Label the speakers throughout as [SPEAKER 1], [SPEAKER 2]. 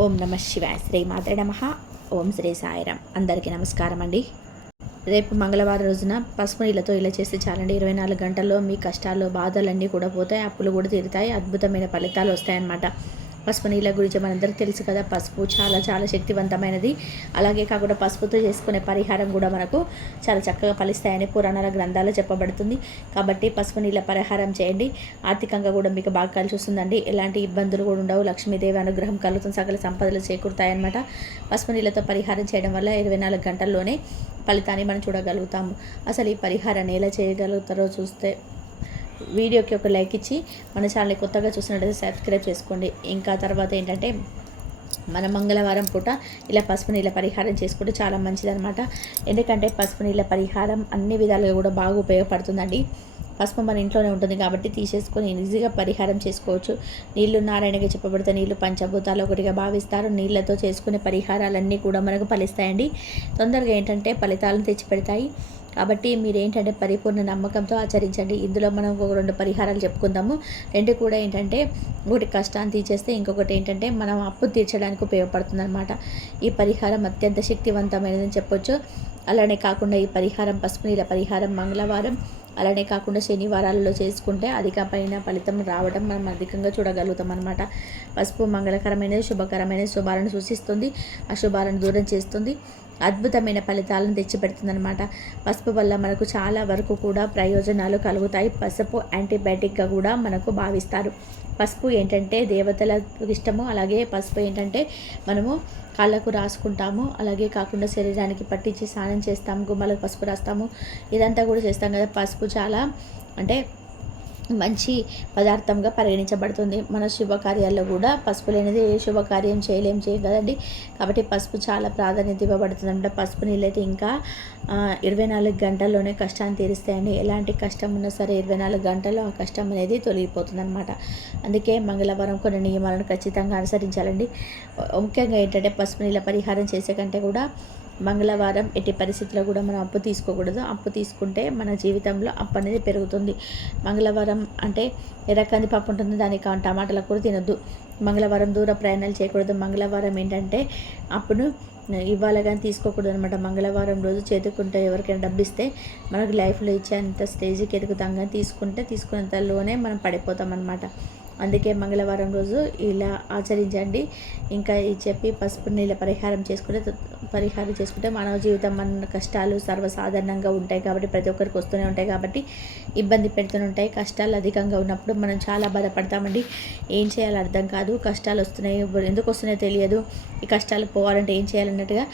[SPEAKER 1] ఓం నమ శివాయ. శ్రీ మాతే నమ. ఓం శ్రీ సాయిరామ్. అందరికీ నమస్కారం అండి. రేపు మంగళవారం రోజున పసుపు నీళ్ళతో ఇలా చేస్తే చాలండి. ఇరవై నాలుగు గంటల్లో మీ కష్టాలు బాధలన్నీ కూడా పోతాయి. అప్పులు కూడా తీరుతాయి. అద్భుతమైన ఫలితాలు వస్తాయన్నమాట. పసుపు నీళ్ళ గురించి మనందరికీ తెలుసు కదా పసుపు చాలా చాలా శక్తివంతమైనది. అలాగే కాకుండా పసుపుతో చేసుకునే పరిహారం కూడా మనకు చాలా చక్కగా ఫలిస్తాయని పురాణాల గ్రంథాలు చెప్పబడుతుంది. కాబట్టి పసుపు నీళ్ళ పరిహారం చేయండి. ఆర్థికంగా కూడా మీకు బాగా కలిసి వస్తుందండి. ఎలాంటి ఇబ్బందులు కూడా ఉండవు. లక్ష్మీదేవి అనుగ్రహం కలుగుతుంది. సకల సంపదలు చేకూరుతాయన్నమాట. పసుపు నీళ్ళతో పరిహారం చేయడం వల్ల ఇరవై నాలుగు గంటల్లోనే ఫలితాన్ని మనం చూడగలుగుతాము. అసలు ఈ పరిహారాన్ని ఎలా చేయగలుగుతారో చూస్తే వీడియోకి ఒక లైక్ ఇచ్చి మన ఛానల్ని కొత్తగా చూసినట్లయితే సబ్స్క్రైబ్ చేసుకోండి. ఇంకా తర్వాత ఏంటంటే మన మంగళవారం పూట ఇలా పసుపు నీళ్ళ పరిహారం చేసుకుంటే చాలా మంచిదనమాట ఎందుకంటే పసుపు నీళ్ళ పరిహారం అన్ని విధాలుగా కూడా బాగా ఉపయోగపడుతుందండి. పసుపు మన ఇంట్లోనే ఉంటుంది కాబట్టి తీసేసుకొని ఈజీగా పరిహారం చేసుకోవచ్చు. నీళ్ళు నారాయణగా చెప్పబడితే నీళ్ళు పంచభూతాలు ఒకటిగా భావిస్తారు. నీళ్ళతో చేసుకునే పరిహారాలన్నీ కూడా మనకు ఫలిస్తాయండి. తొందరగా ఏంటంటే ఫలితాలను తెచ్చిపెడతాయి. కాబట్టి మీరు ఏంటంటే పరిపూర్ణ నమ్మకంతో ఆచరించండి. ఇందులో మనం ఒక రెండు పరిహారాలు చెప్పుకుందాము. రెండు కూడా ఏంటంటే ఒకటి కష్టాన్ని తీసేస్తే ఇంకొకటి ఏంటంటే మనం అప్పు తీర్చడానికి ఉపయోగపడుతుంది అనమాట ఈ పరిహారం అత్యంత శక్తివంతమైనదని చెప్పొచ్చు. అలానే కాకుండా ఈ పరిహారం పసుపు నీళ్ళ పరిహారం మంగళవారం. అలానే కాకుండా శనివారాలలో చేసుకుంటే అధికమైన ఫలితం రావడం మనం అధికంగా చూడగలుగుతాం అనమాట పసుపు మంగళకరమైనది శుభకరమైన శుభాలను సూచిస్తుంది. అశుభాలను దూరం చేస్తుంది. అద్భుతమైన ఫలితాలను తెచ్చిపెడుతుందనమాట పసుపు వల్ల మనకు చాలా వరకు కూడా ప్రయోజనాలు కలుగుతాయి. పసుపు యాంటీబయాటిక్గా కూడా మనకు భావిస్తారు. పసుపు ఏంటంటే దేవతల ఇష్టము. అలాగే పసుపు ఏంటంటే మనము కాళ్ళకు రాసుకుంటాము. అలాగే కాకుండా శరీరానికి పట్టించి స్నానం చేస్తాము. గుమ్మలకు పసుపు రాస్తాము. ఇదంతా కూడా చేస్తాం కదా. పసుపు చాలా అంటే మంచి పదార్థంగా పరిగణించబడుతుంది. మన శుభకార్యాల్లో కూడా పసుపు లేనిది ఏ శుభకార్యం చేయలేం చేయం కదండి కాబట్టి పసుపు చాలా ప్రాధాన్యత ఇవ్వబడుతుంది అంటే పసుపు నీళ్ళైతే ఇంకా ఇరవై నాలుగు గంటల్లోనే కష్టాన్ని తీరుస్తాయండి. ఎలాంటి కష్టం ఉన్నా సరే ఇరవై నాలుగు గంటల్లో ఆ కష్టం అనేది తొలగిపోతుంది అనమాట అందుకే మంగళవారం కొన్ని నియమాలను ఖచ్చితంగా అనుసరించాలండి. ముఖ్యంగా ఏంటంటే పసుపు నీళ్ళ పరిహారం చేసే కంటే కూడా మంగళవారం ఎట్టి పరిస్థితుల్లో కూడా మనం అప్పు తీసుకోకూడదు. అప్పు తీసుకుంటే మన జీవితంలో అప్పు అనేది పెరుగుతుంది. మంగళవారం అంటే ఎర్రకంది పప్పు ఉంటుంది. దానికి టమాటాలకు కూడా తినొద్దు. మంగళవారం దూర ప్రయాణాలు చేయకూడదు. మంగళవారం ఏంటంటే అప్పును ఇవ్వాలి కానీ తీసుకోకూడదు అనమాట మంగళవారం రోజు చేతుకుంటే ఎవరికైనా డబ్బు ఇస్తే మనకు లైఫ్లో ఇచ్చేంత స్టేజ్కి ఎదుగుతాం కానీ తీసుకుంటే తీసుకున్నంతలోనే మనం పడిపోతాం అనమాట అందుకే మంగళవారం రోజు ఇలా ఆచరించండి. ఇంకా చెప్పి పసుపు నీళ్ళ పరిహారం చేసుకుంటే పరిహారం చేసుకుంటే మానవ జీవితం మన కష్టాలు సర్వసాధారణంగా ఉంటాయి కాబట్టి ప్రతి ఒక్కరికి వస్తూనే ఉంటాయి కాబట్టి ఇబ్బంది పెడుతూనే ఉంటాయి. కష్టాలు అధికంగా ఉన్నప్పుడు మనం చాలా బాధపడతామండి. ఏం చేయాలో అర్థం కాదు. కష్టాలు వస్తున్నాయి. ఎందుకు వస్తున్నాయో తెలియదు. ఈ కష్టాలు పోవాలంటే ఏం చేయాలన్నట్టుగా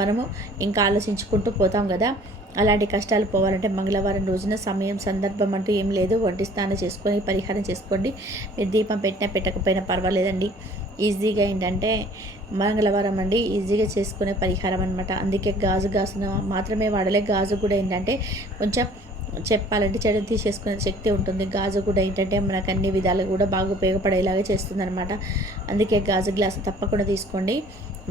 [SPEAKER 1] మనము ఇంకా ఆలోచించుకుంటూ పోతాం కదా. అలాంటి కష్టాలు పోవాలంటే మంగళవారం రోజున సమయం సందర్భం అంటూ ఏం లేదు. వంటి స్నానం చేసుకొని పరిహారం చేసుకోండి. మీరు దీపం పెట్టినా పెట్టకపోయినా పర్వాలేదండి. ఈజీగా ఏంటంటే మంగళవారం అండి ఈజీగా చేసుకునే పరిహారం అనమాట అందుకే గాజు గాజును మాత్రమే వాడలే. గాజు కూడా ఏంటంటే కొంచెం చెప్పాలంటే చెడు తీసేసుకునే శక్తి ఉంటుంది. గాజు కూడా ఏంటంటే మనకు అన్ని విధాలు కూడా బాగా ఉపయోగపడేలాగా చేస్తుంది అనమాట అందుకే గాజు గ్లాస్ తప్పకుండా తీసుకోండి.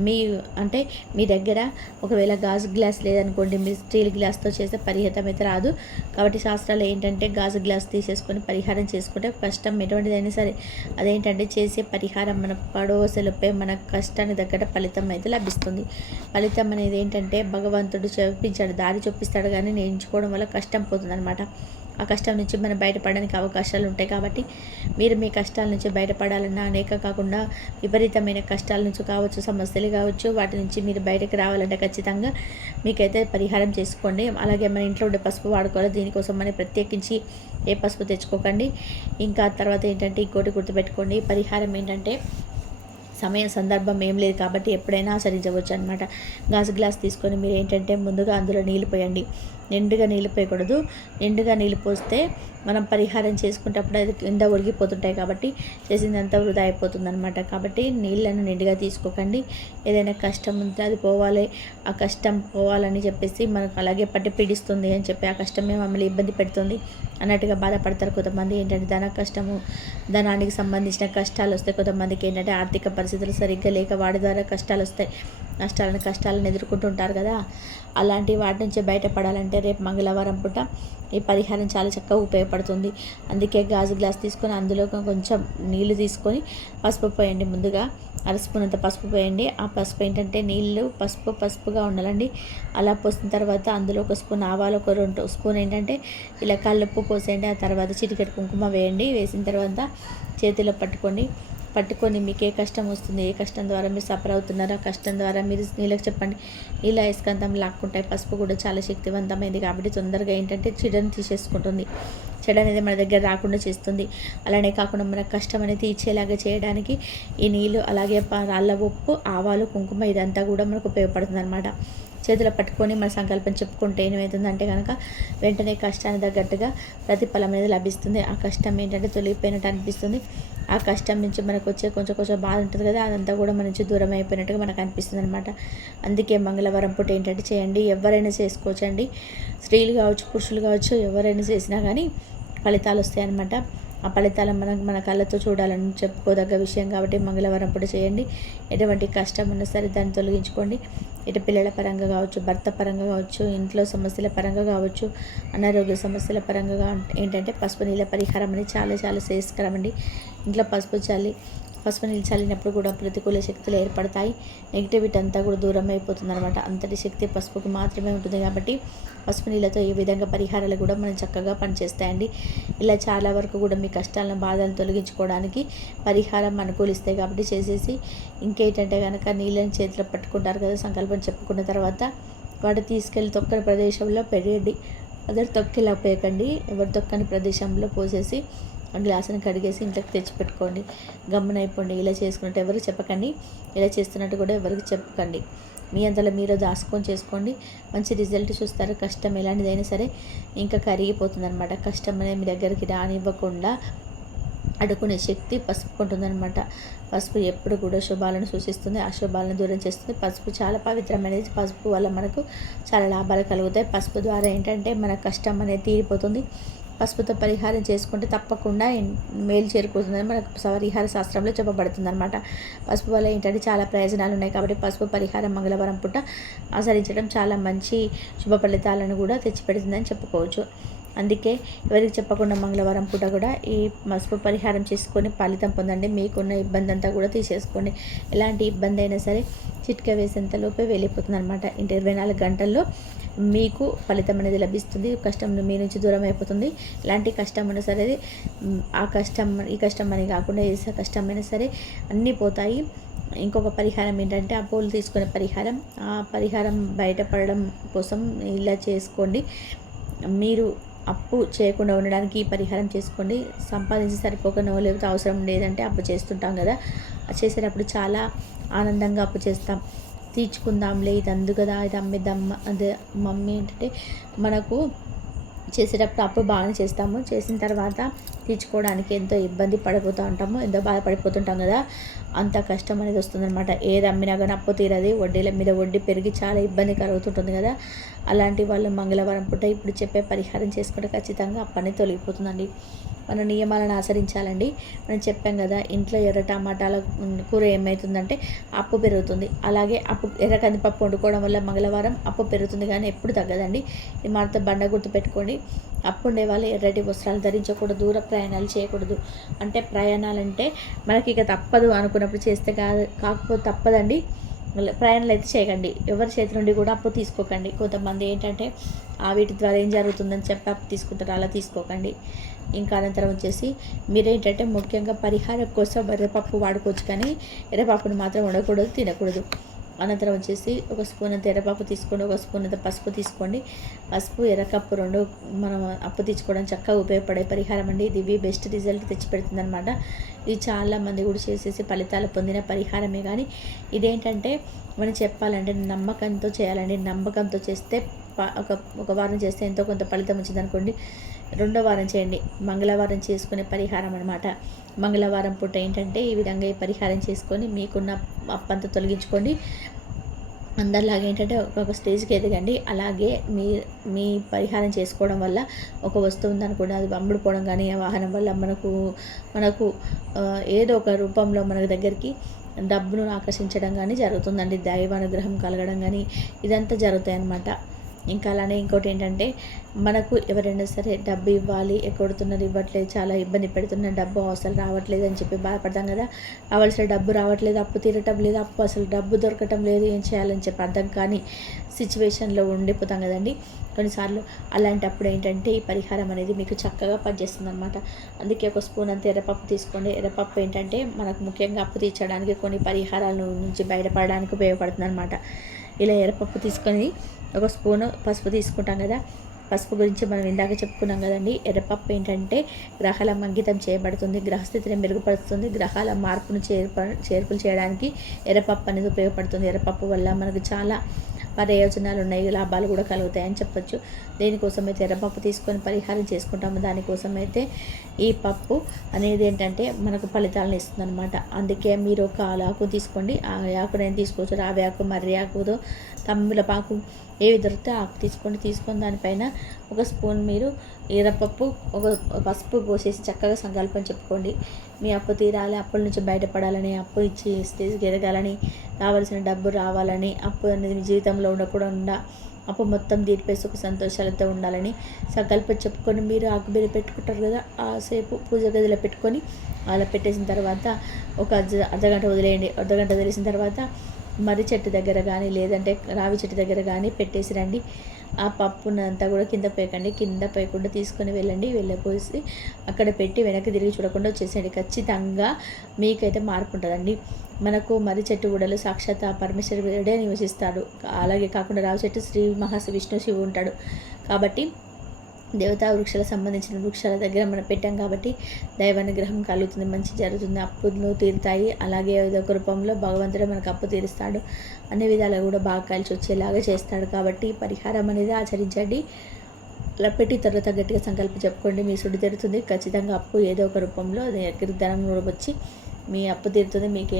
[SPEAKER 1] మీ అంటే మీ దగ్గర ఒకవేళ గాజు గ్లాస్ లేదనుకోండి మీ స్టీల్ గ్లాస్తో చేస్తే పరిహితం అయితే రాదు. కాబట్టి శాస్త్రాలు ఏంటంటే గాజు గ్లాస్ తీసేసుకొని పరిహారం చేసుకుంటే కష్టం. ఎటువంటిదైనా సరే అదేంటంటే చేసే పరిహారం మన పడవసలపై మన కష్టానికి దగ్గర ఫలితం అయితే లభిస్తుంది. ఫలితం అనేది ఏంటంటే భగవంతుడు చూపించాడు దారి చూపిస్తాడు. కానీ నేర్చుకోవడం వల్ల కష్టం పోతుంది. అనమాట ఆ కష్టం నుంచి మనం బయటపడడానికి అవకాశాలు ఉంటాయి కాబట్టి మీరు మీ కష్టాల నుంచి బయటపడాలన్నా అనేక కాకుండా విపరీతమైన కష్టాల నుంచి కావచ్చు సమస్యలు కావచ్చు వాటి నుంచి మీరు బయటకు రావాలంటే ఖచ్చితంగా మీకైతే పరిహారం చేసుకోండి. అలాగే మన ఇంట్లో ఉండే పసుపు వాడుకోవాలి. దీనికోసం మనం ప్రత్యేకించి ఏ పసుపు తెచ్చుకోకండి. ఇంకా తర్వాత ఏంటంటే ఇంకోటి గుర్తుపెట్టుకోండి. పరిహారం ఏంటంటే సమయం సందర్భం ఏం లేదు కాబట్టి ఎప్పుడైనా ఆచరించవచ్చు అనమాట గాజు గ్లాస్ తీసుకొని మీరు ఏంటంటే ముందుగా అందులో నీళ్ళు పోయండి. నిండుగా నీళ్ళు పోయకూడదు. నిండుగా నీళ్ళు పోస్తే మనం పరిహారం చేసుకునేటప్పుడు అది కింద ఉడిగిపోతుంటాయి కాబట్టి చేసిందంతా వృధా అయిపోతుందనమాట కాబట్టి నీళ్ళను నిండుగా తీసుకోకండి. ఏదైనా కష్టం ఉంటే అది పోవాలి. ఆ కష్టం పోవాలని చెప్పేసి మనకు అలాగే పట్టి పీడిస్తుంది అని చెప్పి ఆ కష్టమే మమ్మల్ని ఇబ్బంది పెడుతుంది. అన్నట్టుగా బాధపడతారు కొంతమంది. ఏంటంటే ధన కష్టము ధనానికి సంబంధించిన కష్టాలు వస్తాయి. కొంతమందికి ఏంటంటే ఆర్థిక పరిస్థితులు సరిగ్గా లేక వాడి ద్వారా కష్టాలు వస్తాయి. నష్టాలను కష్టాలను ఎదుర్కొంటుంటారు కదా. అలాంటి వాటి నుంచి బయటపడాలంటే రేపు మంగళవారం పూట ఈ పరిహారం చాలా చక్కగా ఉపయోగపడుతుంది. అందుకే గాజు గ్లాస్ తీసుకొని అందులో కొంచెం నీళ్ళు తీసుకొని పసుపు పోయండి ముందుగా. అర పసుపు పోయండి. ఆ పసుపు ఏంటంటే నీళ్ళు పసుపు పసుపుగా ఉండాలండి. అలా పోసిన తర్వాత అందులో ఒక స్పూన్ ఆవాలు ఒక రెండు స్పూన్ ఏంటంటే ఇలా కల్లుప్పు పోసేయండి. ఆ తర్వాత చిటికెట్ కుంకుమ వేయండి. వేసిన తర్వాత చేతిలో పట్టుకోండి పట్టుకొని మీకు ఏ కష్టం వస్తుంది. ఏ కష్టం ద్వారా మీరు సఫర్ అవుతున్నారో ఆ కష్టం ద్వారా మీరు నీళ్ళకి చెప్పండి. నీళ్ళ ఇసుకంతం లాక్కుంటాయి. పసుపు కూడా చాలా శక్తివంతమైంది కాబట్టి తొందరగా ఏంటంటే చెడని తీసేసుకుంటుంది. చెడు అనేది మన దగ్గర రాకుండా చేస్తుంది. అలానే కాకుండా మన కష్టం అనేది తీర్చేలాగా చేయడానికి ఈ నీళ్ళు అలాగే రాళ్ళ ఉప్పు ఆవాలు కుంకుమ ఇదంతా కూడా మనకు ఉపయోగపడుతుంది అనమాట చేతులు పట్టుకొని మన సంకల్పం చెప్పుకుంటే ఏమవుతుందంటే కనుక వెంటనే కష్టానికి తగ్గట్టుగా ప్రతిఫలం అనేది లభిస్తుంది. ఆ కష్టం ఏంటంటే తొలిగిపోయినట్టు అనిపిస్తుంది. ఆ కష్టం నుంచి మనకు వచ్చే కొంచెం కొంచెం బాధ ఉంటుంది కదా అదంతా కూడా మన నుంచి దూరం అయిపోయినట్టుగా మనకు అనిపిస్తుంది అనమాట అందుకే మంగళవారం పూట ఏంటంటే చేయండి ఎవరైనా చేసుకోవచ్చండి. స్త్రీలు కావచ్చు పురుషులు కావచ్చు ఎవరైనా చేసినా కానీ ఫలితాలు వస్తాయన్నమాట. ఆ ఫలితాలను మనం మన కళ్ళతో చూడాలని చెప్పుకోదగ్గ విషయం కాబట్టి మంగళవారం పూట చేయండి. ఎటువంటి కష్టం ఉన్నా సరే దాన్ని తొలగించుకోండి. ఇటు పిల్లల పరంగా కావచ్చు భర్త పరంగా కావచ్చు ఇంట్లో సమస్యల పరంగా కావచ్చు అనారోగ్య సమస్యల పరంగా ఏంటంటే పసుపు నీళ్ళ పరిహారం అనేది చాలా చాలా శ్రేయస్కరం అండి. ఇంట్లో పసుపు చల్లి పసుపు నీళ్ళు చల్లినప్పుడు కూడా ప్రతికూల శక్తులు ఏర్పడతాయి. నెగిటివిటీ అంతా కూడా దూరం అయిపోతుంది అనమాట అంతటి శక్తి పసుపుకు మాత్రమే ఉంటుంది కాబట్టి పసుపు నీళ్ళతో ఈ విధంగా పరిహారాలు కూడా మనం చక్కగా పనిచేస్తాయండి. ఇలా చాలా వరకు కూడా మీ కష్టాలను బాధలను తొలగించుకోవడానికి పరిహారం అనుకూలిస్తాయి కాబట్టి చేసేసి ఇంకేంటంటే కనుక నీళ్ళని చేతిలో పట్టుకుంటారు కదా సంకల్పం చెప్పుకున్న తర్వాత వాటి తీసుకెళ్ళి తొక్కని ప్రదేశంలో పెరిగండి అదే తొక్కిలా పోయకండి ఎవరు తొక్కని ప్రదేశంలో పోసేసి ఆ గ్లాసుని కడిగేసి ఇంట్లోకి తెచ్చిపెట్టుకోండి. గమ్మునైపోండి. ఇలా చేసుకున్నట్టు ఎవరికి చెప్పకండి. ఇలా చేస్తున్నట్టు కూడా ఎవరికి చెప్పకండి. మీ అంతలో మీరు దాచుకొని చేసుకోండి. మంచి రిజల్ట్ చూస్తారు. కష్టం ఎలాంటిదైనా సరే ఇంకా కరిగిపోతుంది అనమాట కష్టం అనేది మీ దగ్గరికి రానివ్వకుండా అడుకునే శక్తి పసుపు ఉంటుందన్నమాట. పసుపు ఎప్పుడు కూడా శుభాలను సూచిస్తుంది. అశుభాలను దూరం చేస్తుంది. పసుపు చాలా పవిత్రమైనది. పసుపు వల్ల మనకు చాలా లాభాలు కలుగుతాయి. పసుపు ద్వారా ఏంటంటే మన కష్టం అనేది తీరిపోతుంది. పసుపుతో పరిహారం చేసుకుంటే తప్పకుండా మేలు చేరుకుంటుందని మనకు పరిహార శాస్త్రంలో చెప్పబడుతుంది అనమాట పసుపు వల్ల ఏంటంటే చాలా ప్రయోజనాలు ఉన్నాయి కాబట్టి పసుపు పరిహారం మంగళవారం పూట ఆచరించడం చాలా మంచి శుభ ఫలితాలను కూడా తెచ్చిపెడుతుందని చెప్పుకోవచ్చు. అందుకే ఎవరికి చెప్పకుండా మంగళవారం పూట కూడా ఈ పసుపు పరిహారం చేసుకొని ఫలితం పొందండి. మీకున్న ఇబ్బంది అంతా కూడా తీసేసుకోండి. ఎలాంటి ఇబ్బంది అయినా సరే చిట్క వేసేంతలోపే వెళ్ళిపోతుంది అనమాట ఇంటి ఇరవై నాలుగు గంటల్లో మీకు ఫలితం అనేది లభిస్తుంది. కష్టం మీ నుంచి దూరం అయిపోతుంది. ఎలాంటి కష్టం అయినా సరే ఆ కష్టం ఈ కష్టం అని కాకుండా ఏ కష్టమైనా సరే అన్నీ పోతాయి. ఇంకొక పరిహారం ఏంటంటే ఆ పూలు తీసుకునే పరిహారం. ఆ పరిహారం బయటపడడం కోసం ఇలా చేసుకోండి. మీరు అప్పు చేయకుండా ఉండడానికి ఈ పరిహారం చేసుకోండి. సంపాదించి సరిపోకనో లేకపోతే అవసరం లేదంటే అప్పు చేస్తుంటాం కదా. చేసేటప్పుడు చాలా ఆనందంగా అప్పు చేస్తాం. తీర్చుకుందాంలే ఇది అందు కదా ఇది అమ్మేద్దాం అదే మమ్మీ ఏంటంటే మనకు చేసేటప్పుడు అప్పు బాగానే చేస్తాము. చేసిన తర్వాత తీర్చుకోవడానికి ఎంతో ఇబ్బంది పడిపోతూ ఉంటాము ఎంతో బాధపడిపోతుంటాం కదా. అంత కష్టం అనేది వస్తుందన్నమాట. ఏది అమ్మినా కానీ అప్పు తీరది. వడ్డీల మీద వడ్డీ పెరిగి చాలా ఇబ్బంది కలుగుతుంటుంది కదా. అలాంటి వాళ్ళు మంగళవారం పూట ఇప్పుడు చెప్పే పరిహారం చేసుకుంటే ఖచ్చితంగా అప్పనే తొలగిపోతుందండి. మన నియమాలను ఆచరించాలండి. మనం చెప్పాం కదా ఇంట్లో ఎర్ర టమాటాల కూర ఏమవుతుందంటే అప్పు పెరుగుతుంది. అలాగే అప్పు ఎర్ర కందిపప్పు వండుకోవడం వల్ల మంగళవారం అప్పు పెరుగుతుంది కానీ ఎప్పుడు తగ్గదండి. ఈ మాట బండ గుర్తు పెట్టుకోండి. అప్పు ఉండే వాళ్ళు ఎర్రటి వస్త్రాలు ధరించకూడదు దూర ప్రయాణాలు చేయకూడదు. అంటే ప్రయాణాలంటే మనకి ఇక తప్పదు అనుకున్నప్పుడు చేస్తే కాదు కాకపోతే తప్పదండి. ప్రయాణాలు అయితే చేయకండి. ఎవరి చేతి నుండి కూడా అప్పు తీసుకోకండి. కొంతమంది ఏంటంటే ఆ వీటి ద్వారా ఏం జరుగుతుందని చెప్పి అప్పు తీసుకుంటారు. అలా తీసుకోకండి. ఇంకా అనంతరం వచ్చేసి మీరేంటంటే ముఖ్యంగా పరిహారం కోసం ఎర్రపప్పు వాడుకోవచ్చు కానీ ఎర్రపప్పును మాత్రం ఉండకూడదు తినకూడదు. అనంతరం వచ్చేసి ఒక స్పూన్ అంత ఎర్రపప్పు తీసుకోండి ఒక స్పూన్ అంత పసుపు తీసుకోండి. పసుపు ఎర్రకప్పు రెండు మనం అప్పు తీసుకోవడం చక్కగా ఉపయోగపడే పరిహారం అండి. ఇది బెస్ట్ రిజల్ట్ తెచ్చిపెడుతుంది అనమాట ఇది చాలా మంది కూడా చేసేసి ఫలితాలు పొందిన పరిహారమే కానీ ఇదేంటంటే మనం చెప్పాలంటే నమ్మకంతో చేయాలండి. నమ్మకంతో చేస్తే ఒక ఒక వారం చేస్తే ఎంతో కొంత ఫలితం వచ్చిందనుకోండి రెండో వారం చేయండి. మంగళవారం చేసుకునే పరిహారం అనమాట మంగళవారం పూట ఏంటంటే ఈ విధంగా ఈ పరిహారం చేసుకొని మీకున్న అప్పంతా తొలగించుకోండి అందరిలాగా ఏంటంటే ఒక స్టేజ్కి ఎదగండి. అలాగే మీ మీ పరిహారం చేసుకోవడం వల్ల ఒక వస్తువు ఉందనుకోండి అది అమ్ముడుపోవడం కానీ ఆ వాహనం వల్ల మనకు మనకు ఏదో ఒక రూపంలో మన దగ్గరికి డబ్బును ఆకర్షించడం కానీ జరుగుతుందండి. దైవానుగ్రహం కలగడం కానీ ఇదంతా జరుగుతాయి అన్నమాట ఇంకా అలానే ఇంకోటి ఏంటంటే మనకు ఎవరైనా సరే డబ్బు ఇవ్వాలి ఎక్కడుతున్నారు ఇవ్వట్లేదు చాలా ఇబ్బంది పెడుతున్న డబ్బు అసలు రావట్లేదు అని చెప్పి బాధపడతాం కదా. కావాల్సిన డబ్బు రావట్లేదు అప్పు తీరటం లేదు అప్పు అసలు డబ్బు దొరకటం లేదు ఏం చేయాలని చెప్పి అర్థం కానీ సిచ్యువేషన్లో ఉండిపోతాం కదండి. కొన్నిసార్లు అలాంటప్పుడు ఏంటంటే ఈ పరిహారం అనేది మీకు చక్కగా పనిచేస్తుంది అనమాట అందుకే ఒక స్పూన్ అంత ఎర్రపప్పు తీసుకోండి. ఎర్రపప్పు ఏంటంటే మనకు ముఖ్యంగా అప్పు తీర్చడానికి కొన్ని పరిహారాల నుంచి బయటపడడానికి ఉపయోగపడుతుంది అనమాట ఇలా ఎర్రపప్పు తీసుకొని ఒక స్పూను పసుపు తీసుకుంటాం కదా. పసుపు గురించి మనం ఇందాక చెప్పుకున్నాం కదండి. ఎర్రపప్పు ఏంటంటే గ్రహాల అంకితం చేయబడుతుంది గ్రహస్థితిని మెరుగుపరుస్తుంది గ్రహాల మార్పును చేర్ప చేర్పులు చేయడానికి ఎర్రపప్పు అనేది ఉపయోగపడుతుంది. ఎర్రపప్పు వల్ల మనకు చాలా ప్రయోజనాలు ఉన్నాయి లాభాలు కూడా కలుగుతాయని చెప్పొచ్చు. దేనికోసం అయితే ఎర్రపప్పు తీసుకొని పరిహారం చేసుకుంటాము దానికోసం అయితే ఈ పప్పు అనేది ఏంటంటే మనకు ఫలితాలను ఇస్తుంది అనమాట అందుకే మీరు ఒక ఆకు తీసుకోండి. ఆ ఆకు నేను తీసుకోవచ్చు. రావి ఆకు మర్రి ఆకుతో తమ్మిలపాకు ఏవి దొరికితే ఆకు తీసుకొని తీసుకొని దానిపైన ఒక స్పూన్ మీరు ఎర్రపప్పు ఒక పసుపు పోసేసి చక్కగా సంకల్పం చెప్పుకోండి. మీ అప్పు తీరాలి అప్పుల నుంచి బయటపడాలని అప్పు ఇచ్చి స్టేజ్కి ఎదగాలని కావలసిన డబ్బు రావాలని అప్పు అనేది మీ జీవితంలో ఉండకుండా అప్పు మొత్తం దీనిపై సుఖ సంతోషాలతో ఉండాలని సంకల్పం చెప్పుకొని మీరు ఆకుబీర పెట్టుకుంటారు కదా ఆ సేపు పూజ గదిలో పెట్టుకొని అలా పెట్టేసిన తర్వాత ఒక అర్ధ అర్ధగంట వదిలేయండి. అర్ధగంట వదిలేసిన తర్వాత మర్రి చెట్టు దగ్గర కానీ లేదంటే రావి చెట్టు దగ్గర కానీ పెట్టేసి రండి. ఆ పప్పునంతా కూడా కింద పోయకండి. కింద పోయకుండా తీసుకొని వెళ్ళండి. వెళ్ళపోసి అక్కడ పెట్టి వెనక్కి తిరిగి చూడకుండా వచ్చేసేయండి. ఖచ్చితంగా మీకైతే మార్పు ఉంటుందండి. మనకు మర్రి చెట్టు గుడలు సాక్షాత్ ఆ పరమేశ్వరుడే నివసిస్తాడు. అలాగే కాకుండా రావి చెట్టు శ్రీ మహాశి విష్ణు శివు ఉంటాడు. కాబట్టి దేవతా వృక్షాలకు సంబంధించిన వృక్షాల దగ్గర మనం పెట్టాం కాబట్టి దైవానుగ్రహం కలుగుతుంది మంచి జరుగుతుంది అప్పులు తీరుతాయి. అలాగే ఏదో ఒక రూపంలో భగవంతుడు మనకు అప్పు తీరుస్తాడు. అన్ని విధాలుగా కూడా బాగా కలిసి వచ్చేలాగా చేస్తాడు కాబట్టి పరిహారం అనేది ఆచరించండి. అలా పెట్టి తర్వాత గట్టిగా సంకల్పం చెప్పుకోండి. మీ సుడి తెరుతుంది. ఖచ్చితంగా అప్పు ఏదో ఒక రూపంలో ధనం వచ్చి మీ అప్పు తీరుతుంది. మీకేం